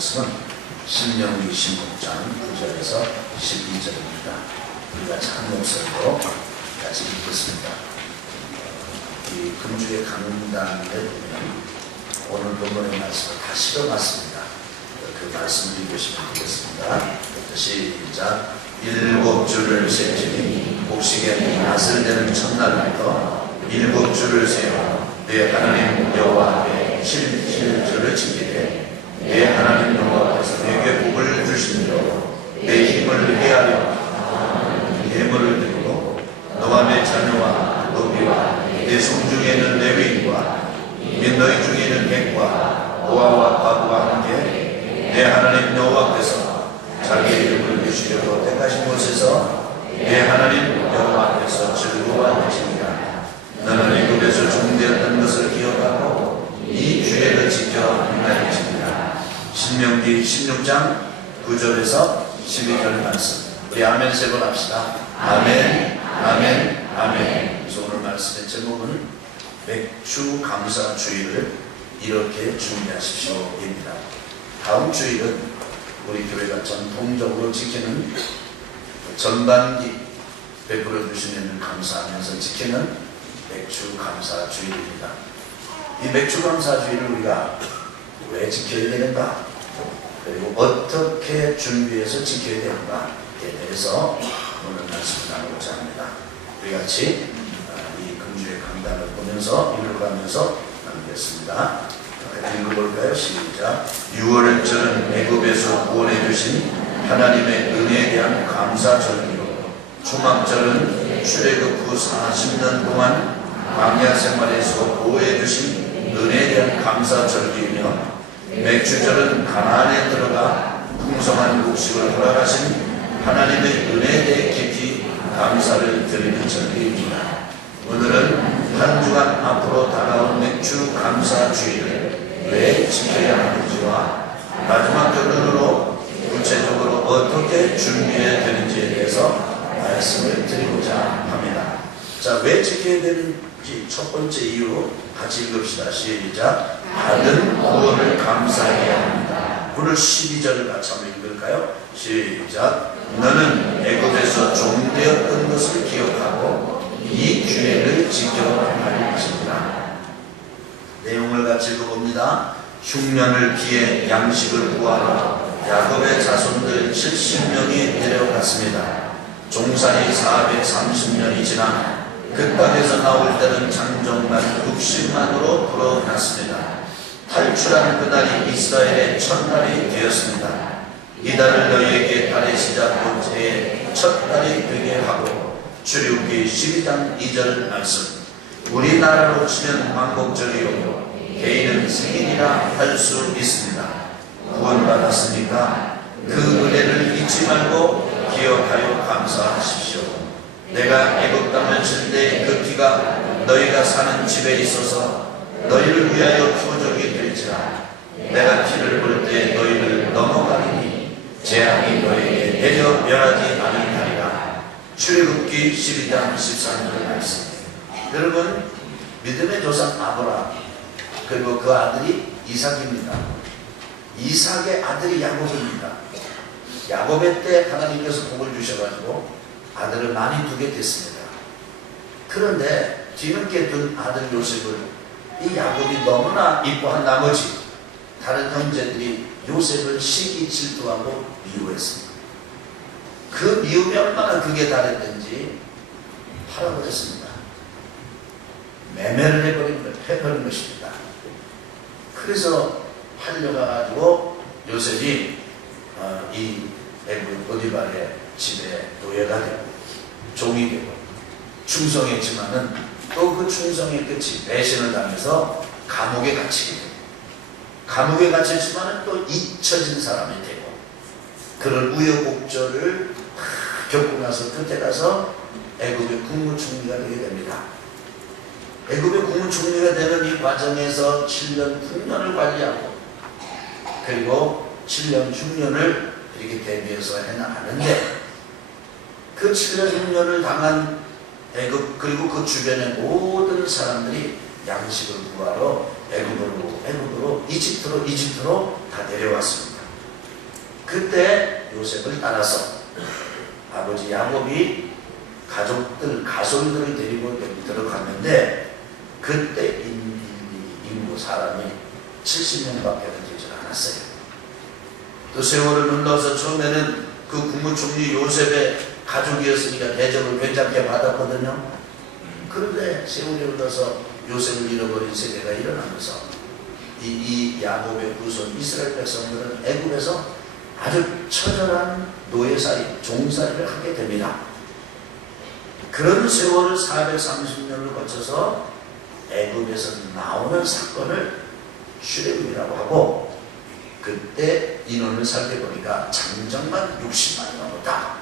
말씀은 신명기 16장 9절에서 12절입니다. 우리가 참 목소리로 같이 읽겠습니다. 이 금주의 강단에 보면 오늘 본문의 말씀을 다 실어봤습니다. 그 말씀을 읽으시면 되겠습니다. 시작. 7주를 세시니 곡식에 낫을 내는 첫날부터 7주를 세워 내 하나님 여호와 앞에 7주를 지키되 내 하나님 여호와 앞에서 내게 복을 주시므로 내 힘을 헤아려 예물을 드리고 너와 내 자녀와 노비와 내 성중에 있는 레위인과 및 너희 중에 있는 객과 고아와 과부와 함께 내 하나님 여호와 앞에서 자기 이름을 주시려고 택하신 곳에서 내 하나님 여호와 앞에서 즐거워하시니라. 너는 애굽에서 종되었던 것을 기억하고 이 주례를 지켜 행하였습니다. 신명기 16장 9절에서 12절 말씀. 우리 아멘 세 번 합시다. 아멘, 아멘, 아멘. 그래서 오늘 말씀의 제목은 맥주 감사 주일을 이렇게 준비하십시오입니다. 다음 주일은 우리 교회가 전통적으로 지키는 전반기 베풀어 주시면 감사하면서 지키는 맥주 감사 주일입니다. 이 맥주 감사 주일을 우리가 왜 지켜야 되는가, 그리고 어떻게 준비해서 지켜야 되는가에 대해서 오늘 말씀을 나누고자 합니다. 우리 같이 이 금주의 강단을 보면서 읽어가면서 나누겠습니다. 읽어볼까요? 시작. 6월절은 애굽에서 구원해 주신 하나님의 은혜에 대한 감사절기로, 초막절은 출애굽 후 40년 동안 광야 생활에서 보호해 주신 은혜에 대한 감사절기이며, 맥주절은 가나안에 들어가 풍성한 곡식을 허락하신 하나님의 은혜에 대해 깊이 감사를 드리는 절기입니다. 오늘은 한 주간 앞으로 다가온 맥주 감사 주일을 왜 지켜야 하는지와 마지막 결론으로 구체적으로 어떻게 준비해야 되는지에 대해서 말씀을 드리고자 합니다. 자, 왜 지켜야 되는지 첫 번째 이유 같이 읽읍시다. 시작. 받은 구원을 감사해야 합니다. 오늘 12절을 같이 한번 읽을까요? 시작. 너는 애굽에서 종되었던 것을 기억하고 이 규례를 지켜 할 것입니다. 내용을 같이 읽어봅니다. 흉년을 피해 양식을 구하러 야곱의 자손들 70명이 내려갔습니다. 종살이 430년이 지나 그 땅에서 나올 때는 장정만 60만으로 불어났습니다. 탈출하는 그날이 이스라엘의 첫날이 되었습니다. 이달을 너희에게 달의 시작 번째의 첫달이 되게 하고, 출애굽기 12장 2절 말씀. 우리나라로 치면 광복절이요 개인은 생일이라 할 수 있습니다. 구원받았으니까 그 은혜를 잊지 말고 기억하여 감사하십시오. 내가 애굽 땅을 칠 때 그 피가 너희가 사는 집에 있어서 너희를 위하여 표적이 될지라. 내가 피를 볼 때 너희를 넘어가리니 재앙이 너희에게 내려 멸하지 아니하리라. 출애굽기 12장 13절 말씀. 여러분, 믿음의 조상 아브라함, 그리고 그 아들이 이삭입니다. 이삭의 아들이 야곱입니다. 야곱의 때 하나님께서 복을 주셔가지고 아들을 많이 두게 됐습니다. 그런데 뒤늦게 둔 아들 요셉을 이 야곱이 너무나 이뻐한 나머지 다른 형제들이 요셉을 시기 질투하고 미워했습니다. 그 미움이 얼마나 극에 달했는지 팔아버렸습니다. 매매를 해버린 것입니다. 그래서 팔려가가지고 요셉이 이 애굽 보디발의 집에 노예가 되고 종이 되고 충성했지만은 또 그 충성의 끝이 배신을 당해서 감옥에 갇히게 되고, 감옥에 갇혔지만은 또 잊혀진 사람이 되고, 그런 우여곡절을 겪고 나서 끝에 가서 애굽의 국무총리가 되게 됩니다. 애굽의 국무총리가 되는 이 과정에서 7년, 9년을 관리하고, 그리고 7년, 6년을 이렇게 대비해서 해나가는데, 그 7년, 6년을 당한 애굽, 그리고 그 주변의 모든 사람들이 양식을 구하러 애굽으로 이집트로 다 내려왔습니다. 그때 요셉을 따라서 아버지 야곱이 가족들을 데리고 여기 들어갔는데, 그때 인구 사람이 70명밖에 되지 않았어요. 또 세월을 흘러서 처음에는 그 국무총리 요셉의 가족이었으니까 대접을 괜찮게 받았거든요. 그런데 세월이 흘러서 요셉을 잃어버린 세대가 일어나면서 이 야곱의 후손 이스라엘 백성들은 애굽에서 아주 처절한 노예살이, 종살이를 하게 됩니다. 그런 세월을 430년을 거쳐서 애굽에서 나오는 사건을 출애굽이라고 하고, 그때 인원을 살펴보니까 장정만 60만이 넘었다.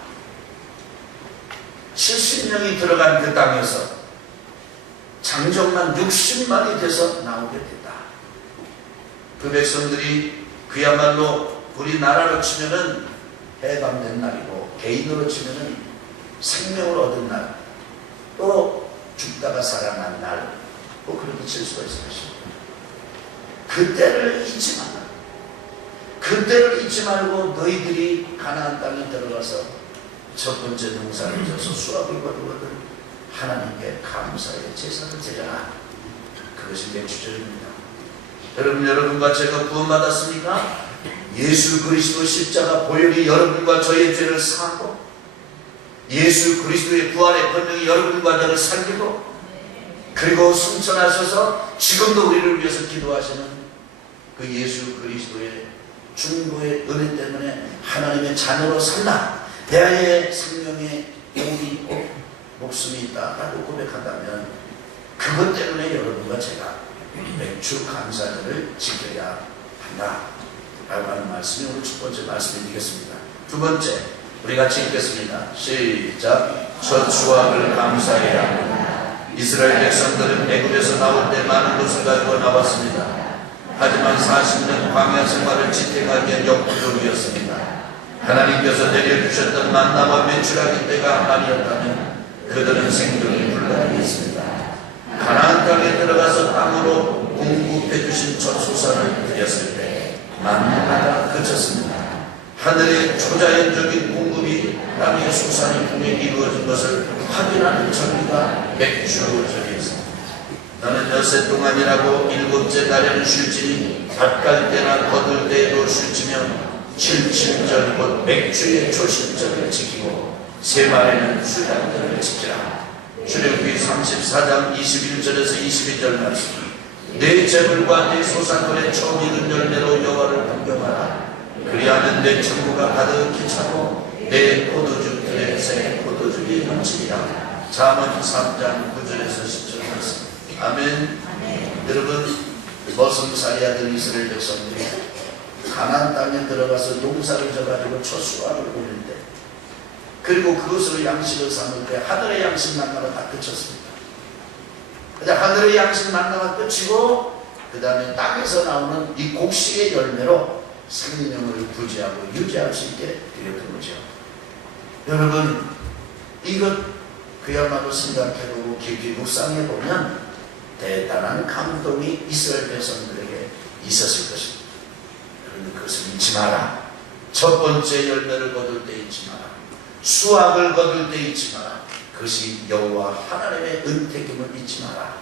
70명이 들어간 그 땅에서 장정만 60만이 돼서 나오게 됐다. 그 백성들이 그야말로 우리나라로 치면은 해방된 날이고, 개인으로 치면은 생명을 얻은 날, 또 죽다가 살아난 날, 또 그렇게 칠 수가 있을 것입니다. 그때를 잊지 마라. 그때를 잊지 말고 너희들이 가나안 땅에 들어가서 첫 번째 농사를 져서 수확을 거두거든 하나님께 감사의 제사를 드려라. 그것이 맥주절입니다. 여러분과 제가 구원받았습니까? 예수 그리스도 십자가 보혈이 여러분과 저의 죄를 사하고, 예수 그리스도의 부활의 권능이 여러분과 저를 살리고, 그리고 승천하셔서 지금도 우리를 위해서 기도하시는 그 예수 그리스도의 중보의 은혜 때문에 하나님의 자녀로 살라, 내 안에 생명의 영이 있고 목숨이 있다라고 고백한다면, 그것 때문에 여러분과 제가 맥주 감사절을 지켜야 한다 라고 하는 말씀이 오늘 첫 번째 말씀이 되겠습니다. 두 번째, 우리 같이 읽겠습니다. 시작. 첫 수확을 감사해야 합니다. 이스라엘 백성들은 애굽에서 나올 때 많은 것을 가지고 나왔습니다. 하지만 40년 광야 생활을 지탱하기엔 역부족이었습니다. 하나님께서 내려주셨던 만나와 매출하기 때가 아니었다면 그들은 생존이 불가능했습니다. 가나안 땅에 들어가서 땅으로 공급해 주신 첫 소산을 드렸을 때 만나가 그쳤습니다. 하늘의 초자연적인 공급이 땅의 소산이 통해 이루어진 것을 확인하는 절기가 맥주절이었습니다. 나는 엿새 동안이라고 일곱째 날에는 쉴지니 밭갈 때나 거둘 때에도 쉴지며 77절 곧 맥주의 초심절을 지키고 세말에는 수양절을 지키라. 출애굽기 34장 21절에서 22절 말씀. 내 재물과 내 소산물의 처음 익은 열매로 여호와를 공경하라. 그리하면 내 천국가 가득히 차고 내 포도주 들에 새 포도주가 넘치리라. 잠언 3장 9절에서 10절 말씀. 아멘. 여러분, 머슴살이 하던 이스라엘 백성들이 가나안 땅에 들어가서 농사를 져가지고 첫 수확을 올릴 때, 그리고 그것으로 양식을 삼을 때 하늘의 양식 만나가 다 그쳤습니다. 하늘의 양식 만나가 끝이고, 그 다음에 땅에서 나오는 이 곡식의 열매로 생명을 부지하고 유지할 수 있게 되었던 거죠. 여러분, 이것 그야말로 생각해보고 깊이 묵상해보면 대단한 감동이 이스라엘 백성들에게 있었을 것입니다. 여러분, 그것을 잊지 마라. 첫 번째 열매를 거둘 때 잊지 마라. 수확을 거둘 때 잊지 마라. 그것이 여호와 하나님의 은택임을 잊지 마라.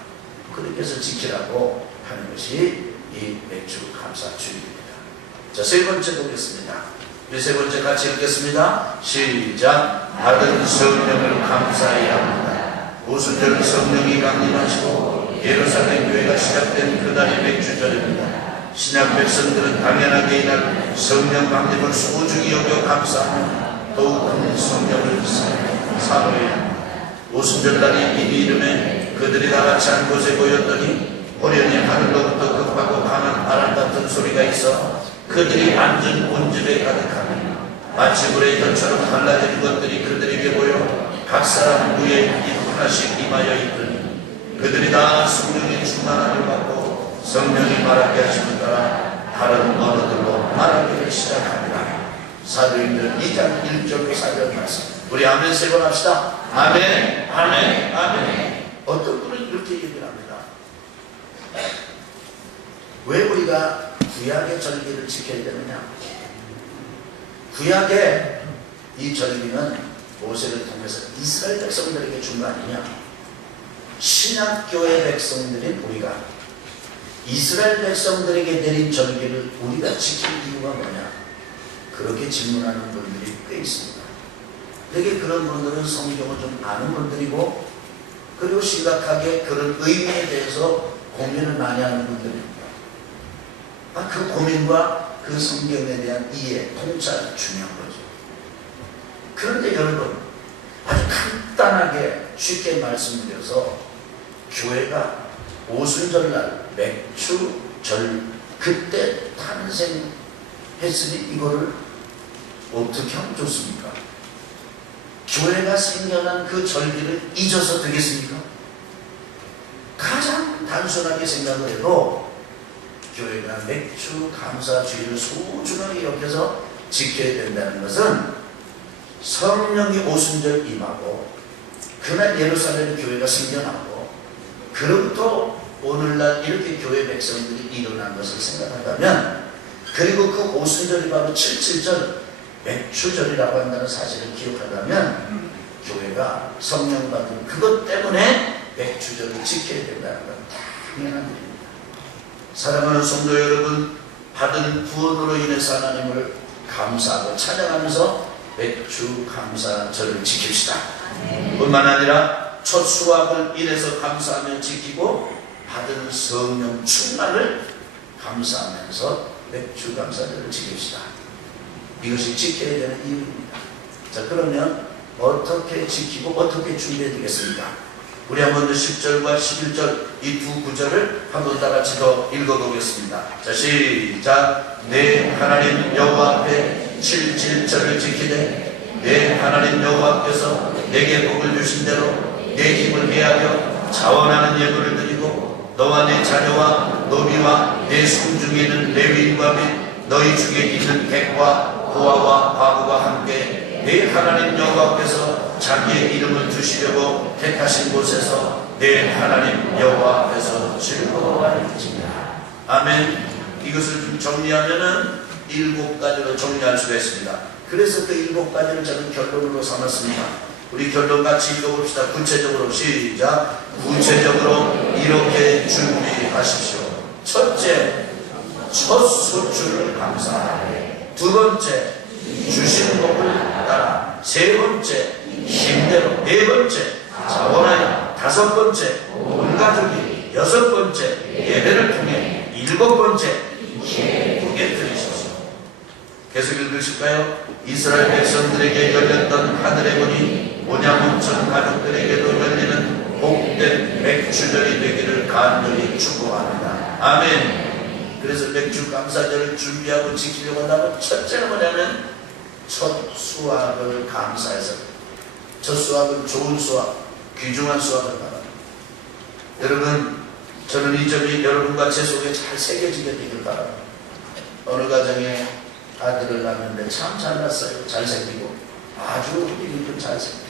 그렇게 해서 지키라고 하는 것이 이 맥주 감사주일입니다. 자, 세 번째 보겠습니다. 우리 세 번째 같이 읽겠습니다. 시작. 받은 성령을 감사해야 합니다. 오순절 성령이 강림하시고 예루살렘 교회가 시작된 그날이 맥주절입니다. 신약 백성들은 당연하게 이날 성령 강림을 소중히 여겨 감사하며 더욱 큰 성령을 사모해야 합니다. 오순절날이 이 이름에 그들이 다 같이 한 곳에 모였더니 호련히 하늘로부터 급하고 강한 바람 같은 소리가 있어 그들이 앉은 온 집에 가득하니 마치 불의 혀처럼 갈라진 것들이 그들에게 보여 각 사람 위에 입 하나씩 임하여 있더니 그들이 다 성령의 충만함을 받고 성령이 말하게 하심을 따라 다른 언어들로 말하기를 시작합니다. 사도행전 2장 1절 4절 말씀. 우리 아멘 세 번 합시다. 아멘, 아멘, 아멘. 어떤 분은 이렇게 얘기를 합니다. 왜 우리가 구약의 절기를 지켜야 되느냐? 구약의 이 절기는 모세를 통해서 이스라엘 백성들에게 준 거 아니냐? 신약교회 백성들인 우리가 이스라엘 백성들에게 내린 절기를 우리가 지킬 이유가 뭐냐? 그렇게 질문하는 분들이 꽤 있습니다. 되게 그런 분들은 성경을 좀 아는 분들이고, 그리고 심각하게 그런 의미에 대해서 고민을 많이 하는 분들입니다. 그 고민과 그 성경에 대한 이해, 통찰이 중요한 거죠. 그런데 여러분, 아주 간단하게 쉽게 말씀드려서 교회가 오순절날 맥주절 그때 탄생했으니 이거를 어떻게 하면 좋습니까? 교회가 생겨난 그 절기를 잊어서 되겠습니까? 가장 단순하게 생각을 해도 교회가 맥주 감사주의를 소중하게 여겨서 지켜야 된다는 것은 성령이 오순절 임하고 그날 예루살렘 교회가 생겨나고 그로부터 오늘날 이렇게 교회 백성들이 일어난 것을 생각한다면, 그리고 그 오순절이 바로 77절 맥주절이라고 한다는 사실을 기억한다면 교회가 성령 받은 그것 때문에 맥주절을 지켜야 된다는 건 당연한 일입니다. 사랑하는 성도 여러분, 받은 구원으로 인해서 하나님을 감사하고 찬양하면서 맥주 감사절을 지킵시다. 뿐만 아니라 첫 수확을 인해서 감사하며 지키고 받은 성령 충만을 감사하면서 맥주 감사절을 지킵시다. 이것이 지켜야 되는 이유입니다. 자, 그러면 어떻게 지키고 어떻게 준비해야 되겠습니까? 우리 한 번 더 10절과 11절 이 두 구절을 한 번 다 같이 더 읽어보겠습니다. 자, 시작. 내 하나님 여호와 앞에 77절을 지키되 내 하나님 여호와께서 내게 복을 주신 대로 내 힘을 해하여 자원하는 예물을 드리고 너와 내 자녀와 노비와 내 숨중에 있는 레위인과 및 너희 중에 있는 객과 고아와 과부가 함께 내 하나님 여호와께서 자기의 이름을 두시려고 택하신 곳에서 내 하나님 여호와 앞에서 즐거워할지니라. 아멘. 이것을 좀 정리하면은 7가지로 정리할 수가 있습니다. 그래서 그 7가지를 저는 결론으로 삼았습니다. 우리 결론 같이 읽어봅시다. 구체적으로 시작. 구체적으로 이렇게 준비하십시오. 첫째, 첫 소출을 감사하되, 두 번째, 주신 복을 따라, 세 번째, 힘대로, 네 번째, 자원하여, 다섯 번째, 온 가족이, 여섯 번째, 예배를 통해, 일곱 번째, 기쁘게 드리십시오. 계속 읽으실까요? 이스라엘 백성들에게 열렸던 하늘의 문이 온양온천 가족들에게도 열리는 복된 맥주절이 되기를 간절히 축복합니다. 아멘. 그래서 맥주 감사절을 준비하고 지키려고 한다면 첫째는 뭐냐면 첫 수확을 감사해서, 첫 수확은 좋은 수확, 귀중한 수확을 바랍니다. 여러분, 저는 이 점이 여러분과 제 속에 잘 새겨지게 되길 바랍니다. 어느 가정에 아들을 낳았는데 참 잘났어요. 잘생기고 아주 힘있고 잘생기고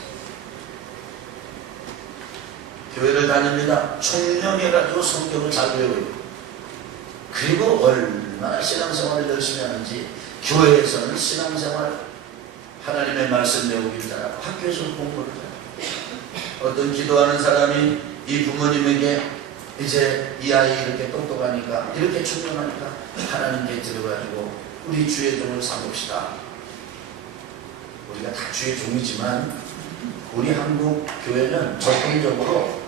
교회를 다닙니다. 총명해가지고 성경을 잘 배우고, 그리고 얼마나 신앙생활을 열심히 하는지 교회에서는 신앙생활, 하나님의 말씀 배우기를 잘하고 학교에서 공부를 잘하고, 어떤 기도하는 사람이 이 부모님에게 이제 이 아이 이렇게 똑똑하니까 이렇게 총명하니까 하나님께 들어가지고 우리 주의 종을 삼읍시다. 우리가 다 주의 종이지만 우리 한국 교회는 전통적으로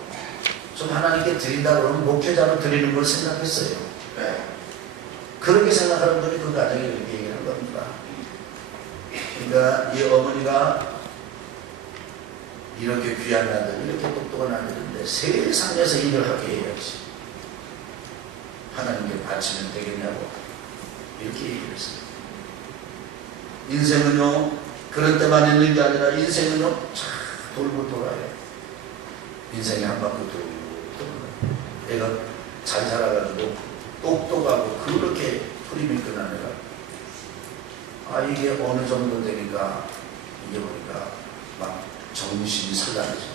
좀 하나님께 드린다 그러면 목회자로 드리는 걸 생각했어요. 네. 그렇게 생각하는 분이 그 가정에 이렇게 얘기하는 겁니다. 그러니까 이 어머니가 이렇게 귀한 아들, 이렇게 똑똑한 아들인데 세상에서 일을 하게 해야지 하나님께 바치면 되겠냐고 이렇게 얘기를 했어요. 인생은요 그런 때만 있는 게 아니라 인생은요 쫙 돌고 돌아요. 인생이 한 바퀴 돌고 내가 잘 살아가지고 똑똑하고 그렇게 흐름이 끝나니까 이게 어느 정도 되니까 이제 보니까 막 정신이 살라니죠.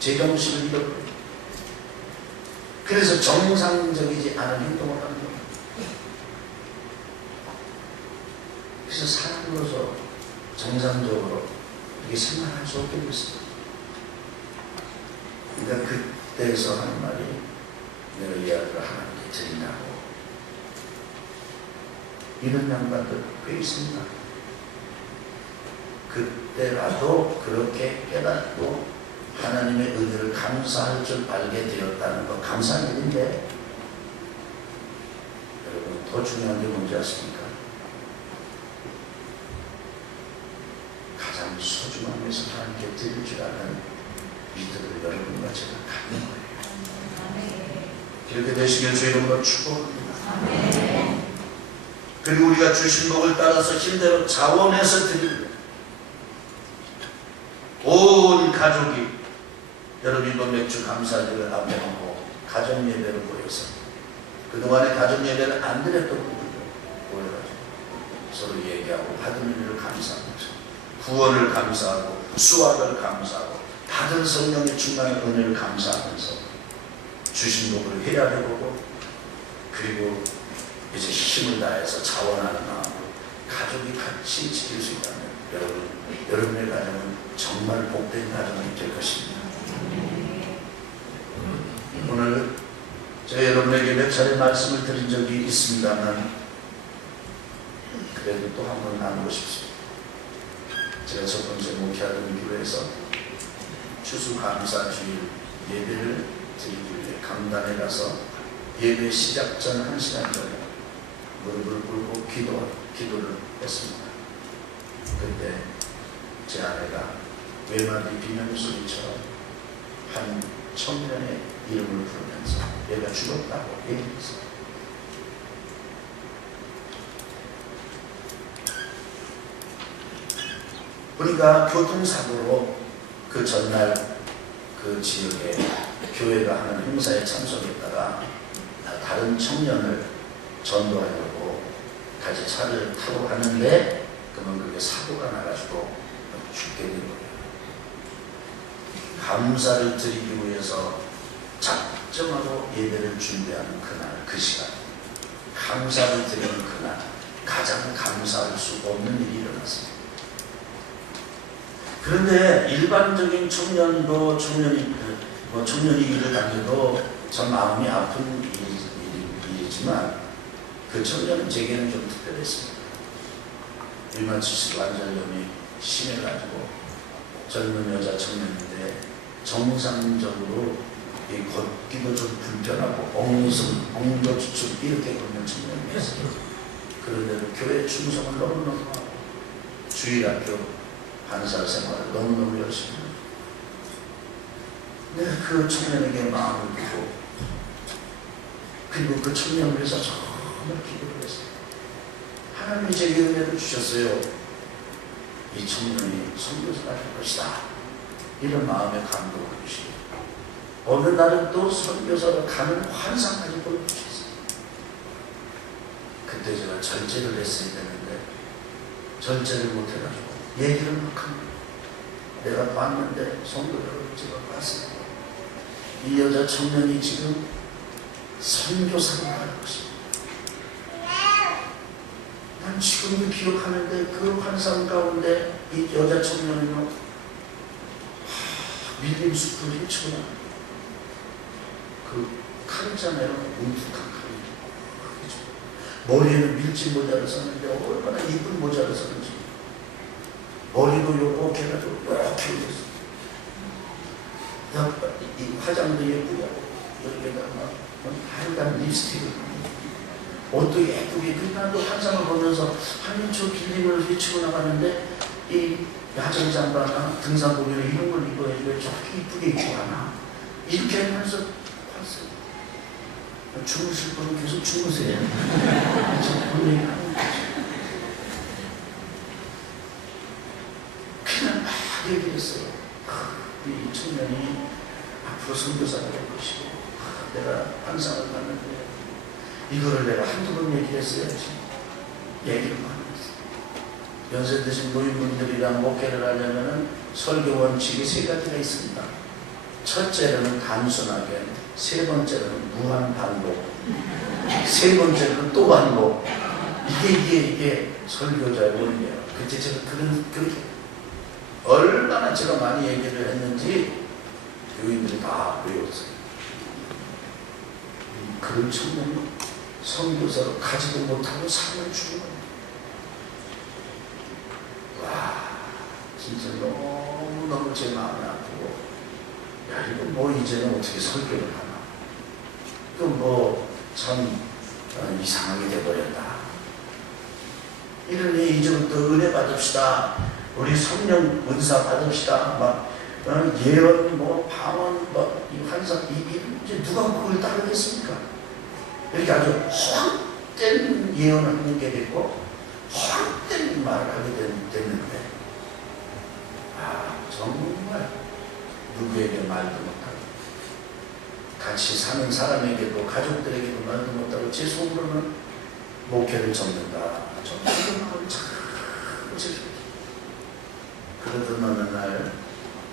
제 정신을 잃어버려요. 그래서 정상적이지 않은 행동을 하는 거예요. 그래서 진짜 사람으로서 정상적으로 이게 생활할 수 없게 됐어요. 그러니까 그때에서 하는 말이 내가 이야기를 하나님께 드린다고. 이런 양반들 꽤 있습니다. 그때라도 그렇게 깨닫고 하나님의 은혜를 감사할 줄 알게 되었다는 거 감사한 일인데, 여러분 더 중요한 게 뭔지 아십니까? 가장 소중하면서 하나님께 드릴 줄 아는 믿음을 여러분과 제가 갖는 거예요. 이렇게 되시길 주 이름으로 축복합니다. 그리고 우리가 주신 복을 따라서 힘대로 자원해서 드립니다. 온 가족이 여러분 이번 맥주 감사절을 앞에 놓고 가정 예배를 모여서 그동안에 가정 예배를 안 드렸던 분들도 모여가지고 서로 얘기하고 받은 은혜를 감사하고 구원을 감사하고 수확을 감사하고 받은 성령의 충만한 은혜를 감사하면서 주신 복을 헤아려보고 그리고 이제 힘을 다해서 자원하는 마음으로 가족이 같이 지킬 수 있다면 여러분의 가정은 정말 복된 가정이 될 것입니다. 오늘 제가 여러분에게 몇 차례 말씀을 드린 적이 있습니다만 그래도 또 한 번 나누고 싶습니다. 제가 첫 번째 목회하던 교회에서 추수감사주일 예배를 드리기 위해 강단에 가서 예배 시작 전 1시간 전에 무릎을 꿇고 기도를 했습니다. 그때 제 아내가 외마디 비명소리처럼 한 청년의 이름을 부르면서 얘가 죽었다고 얘기했어요. 그러니까 교통사고로 그 전날 그 지역에 교회가 하는 행사에 참석했다가 다른 청년을 전도하려고 같이 차를 타고 가는데 그러면 그게 사고가 나가지고 죽게 된 거예요. 감사를 드리기 위해서 작정하고 예배를 준비하는 그날, 그 시간, 감사를 드리는 그날, 가장 감사할 수 없는 일이 일어났습니다. 그런데 일반적인 청년이 일을 다녀도 참 마음이 아픈 일이지만 그 청년은 제게는 좀 특별했습니다. 류마티스 관절염이 심해가지고 젊은 여자 청년인데 정상적으로 이 걷기도 좀 불편하고 엉거주춤 이렇게 걷는 청년이었어요. 그런데도 교회 충성을 너무너무 하고 주일학교 한살 생활을 너무너무 열심히 합니다. 내가 그 청년에게 마음을 두고 그리고 그 청년을 위해서 정말 기도를 했어요. 하나님이 제게 은혜를 주셨어요. 이 청년이 선교사가 될 것이다. 이런 마음의 감동을 주시고 어느 날은 또 선교사로 가는 환상까지 보여주셨어요. 그때 제가 절제를 했어야 되는데 절제를 못해가지고 얘기를 막 합니다. 내가 봤는데 성도를 제가 봤어요. 이 여자 청년이 지금 선교사로 갈 것입니다. 난 지금도 기억하는데 그 환상 가운데 이 여자 청년은요 밀림숲을 헤치고 나가요. 그 칼이잖아요. 뭉툭한 칼이. 머리에는 밀짚 모자를 썼는데 얼마나 이쁜 모자를 썼는지 머리도 요렇게 해가지고 이렇게 올렸어요. 이 화장도 예쁘고 여기에다가 하얀 립스틱을 옷도 예쁘게. 그러니까 또 환상을 보면서 하긴 저 길림을 헤치고 나가는데 이 야전 잠바나 등산복이나 이런 걸 입어야지 왜 저렇게 이쁘게 입고 가나 이렇게 하면서 봤어요. 주무실 분은 계속 주무세요. 저 본 얘기 하는 거죠. 그냥 막 얘기했어요. 이 청년이 앞으로 선교사가 될 것이고 내가 환상을 봤는데 이거를 내가 한두 번 얘기했어야지. 얘기를 많이 했어요. 연세 드신 노인분들이랑 목회를 하려면 설교 원칙이 3가지가 있습니다. 첫째로는 단순하게, 세 번째로는 무한 반복, 세 번째로는 또 반복. 이게 설교자의 원리예요. 그때 제가 그렇게 얼마나 제가 많이 얘기를 했는지 교인들이 다 외웠어요. 그런 청년은 선교사로 가지도 못하고 삶을 주는 거예요. 와, 진짜 너무너무 제 마음이 아프고, 야, 이거 뭐 이제는 어떻게 설교를 하나. 또 뭐 참 이상하게 돼버렸다. 이러니 이제부터 은혜 받읍시다. 우리 성령 은사 받읍시다. 막 예언, 뭐 방언, 뭐 환상, 이제 누가 그걸 따르겠습니까? 이렇게 아주 헛된 예언을 하는 게 됐고 헛된 말을 하게 됐는데, 정말 누구에게 말도 못하고 같이 사는 사람에게도 가족들에게도 말도 못하고 제 속으로는 목회를 접는다. 정말 참 그러던 어느 날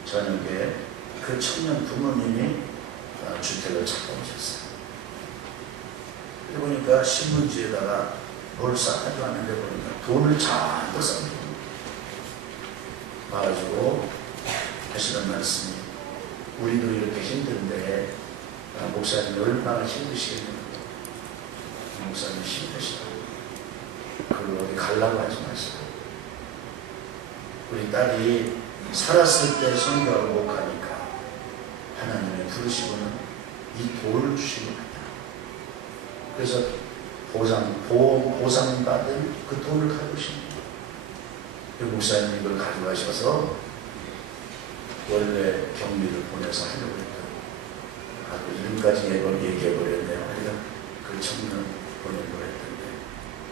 저녁에 그 청년 부모님이 주택을 찾아오셨어요. 그러고 보니까 신문지에다가 뭘 싸가지고 왔는데 보니까 돈을 잔뜩 싸가지고 와가지고 하시는 말씀이, 우리도 이렇게 힘든데 목사님이 얼마나 힘드시겠냐고. 목사님 힘드시다. 그리고 어디 가려고 하지 마시고, 우리 딸이 살았을 때 선교하고 못 가니까 하나님의 부르시고는 이 돌을 주신 것 같다. 그래서 보상받은 그 돈을 가져오신 거예요. 목사님이 이걸 가져가셔서 원래 경비를 보내서 하려고 했더니 이름까지 얘기해버렸네요. 그러니까 그 청년 보내려고 했는데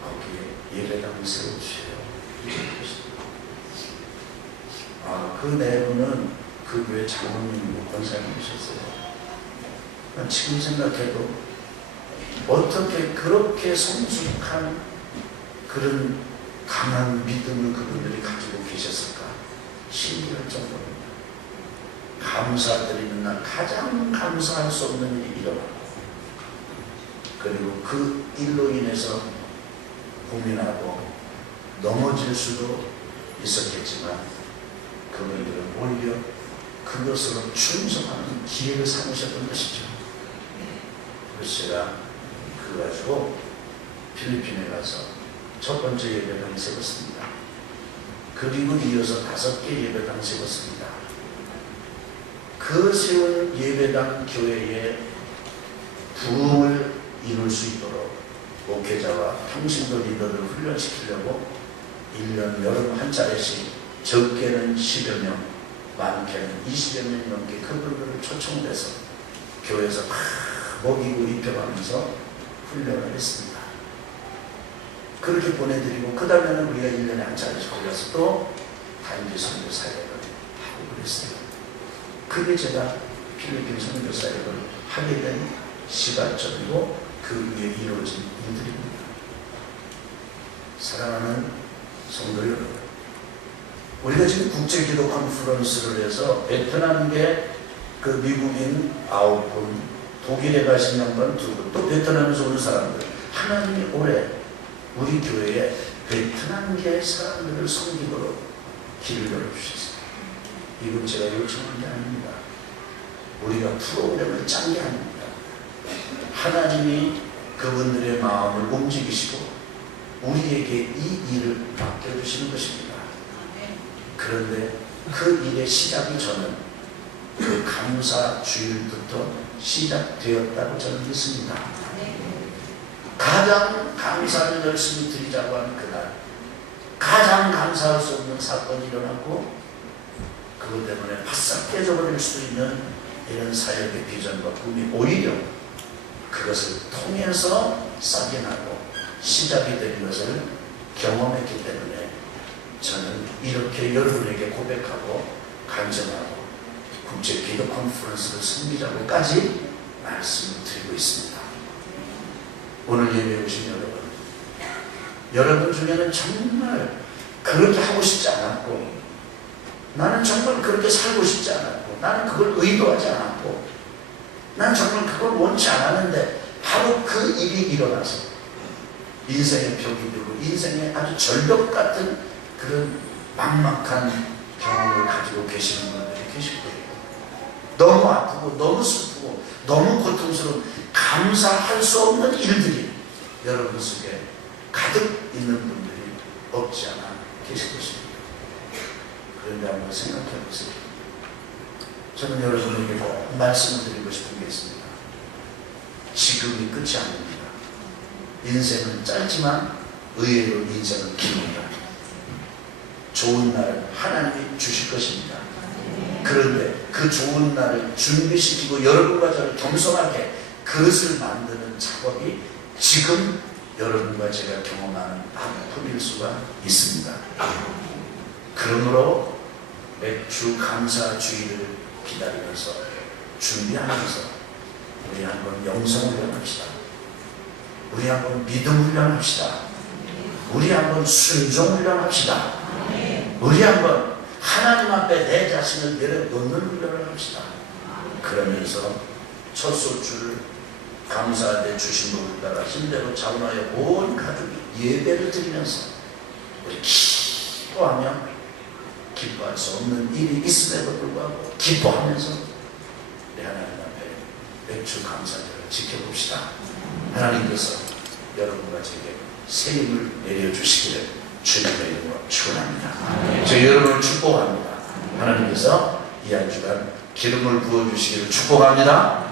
거기에 예배당을 세워주세요. 그 내부는 그 교회 장로님이고 권사님이셨어요. 지금 생각해도 어떻게 그렇게 성숙한 그런 강한 믿음을 그분들이 가지고 계셨을까 신기할 정도입니다. 감사드리는 날 가장 감사할 수 없는 일이 일어나고, 그리고 그 일로 인해서 고민하고 넘어질 수도 있었겠지만 그분들은 오히려 그것으로 충성하는 기회를 삼으셨던 것이죠. 그래서 제가 그거 가지고 필리핀에 가서 첫 번째 예배당 세웠습니다. 그리고 이어서 5개 예배당 세웠습니다. 그 세운 예배당 교회에 부흥을 이룰 수 있도록 목회자와 평신도 리더를 훈련시키려고 1년 여름 한 차례씩 적게는 10여 명, 많게는 20여 명 넘게 그분들을 초청해서 교회에서 막 먹이고 입혀가면서 훈련을 했습니다. 그렇게 보내드리고 그 다음에는 우리가 1년에 한 차례씩 걸려서 또 단기 선교 사역을 하고 그랬어요. 그게 제가 필리핀 선교 사역을 하게 된 시발점이고 그 위에 이루어진 일들입니다. 사랑하는 성도 여러분, 우리가 지금 국제기도 컨퍼런스를 해서 베트남계 그 미국인 9분, 독일에 가신 양반 2분, 또 베트남에서 오는 사람들, 하나님이 올해 우리 교회에 베트남계 사람들을 섬기도록 길을 열어주셨어요. 이건 제가 요청한 게 아닙니다. 우리가 프로그램을 짠 게 아닙니다. 하나님이 그분들의 마음을 움직이시고 우리에게 이 일을 맡겨주시는 것입니다. 그런데 그 일의 시작이 저는 그 감사 주일부터 시작되었다고 저는 믿습니다. 가장 감사를 열심히 드리자고 하는 그날, 가장 감사할 수 없는 사건이 일어났고 그것 때문에 바싹 깨져버릴 수 있는 이런 사역의 비전과 꿈이 오히려 그것을 통해서 싹이 나고 시작이 된 것을 경험했기 때문에 저는 이렇게 여러분에게 고백하고 간증하고 국제 기도 컨퍼런스를 섬기자고까지 말씀을 드리고 있습니다. 오늘 예배에 오신 여러분 중에는 정말 그렇게 하고 싶지 않았고, 나는 정말 그렇게 살고 싶지 않았고, 나는 그걸 의도하지 않았고, 나는 정말 그걸 원치 않았는데 바로 그 일이 일어나서 인생의 벽이 되고 인생의 아주 절벽 같은 그런 막막한 경험을 가지고 계시는 분들이 계실 거예요. 너무 아프고 너무 슬프고 너무 고통스러운 감사할 수 없는 일들이 여러분 속에 가득 있는 분들이 없지 않아 계실 것입니다. 그런데 한번 생각해 보세요. 저는 여러분에게 꼭 말씀을 드리고 싶은 게 있습니다. 지금이 끝이 아닙니다. 인생은 짧지만 의외로 인생은 깁니다. 좋은 날 하나님이 주실 것입니다. 그런데 그 좋은 날을 준비시키고 여러분과 저를 겸손하게 그릇을 만드는 작업이 지금 여러분과 제가 경험하는 아픔일 수가 있습니다. 그러므로 맥주 감사주의를 기다리면서 준비하면서 우리 한번 영성 훈련합시다. 우리 한번 믿음 훈련합시다. 우리 한번 순종 훈련합시다. 우리 한번 하나님 앞에 내 자신을 내려놓는 훈련을 합시다. 그러면서 첫 소주를 감사하되 주신 것을 따라 힘대로 자원하여 온 가족이 예배를 드리면서 우리 기뻐하며 기뻐할 수 없는 일이 있음에도 불구하고 기뻐하면서 우리 하나님 앞에 맥주 감사절을 지켜봅시다. 하나님께서 여러분과 제게 새 힘을 내려주시기를 주님의 이름으로 축원합니다. 저희 여러분을 축복합니다. 하나님께서 이 한 주간 기름을 부어주시기를 축복합니다.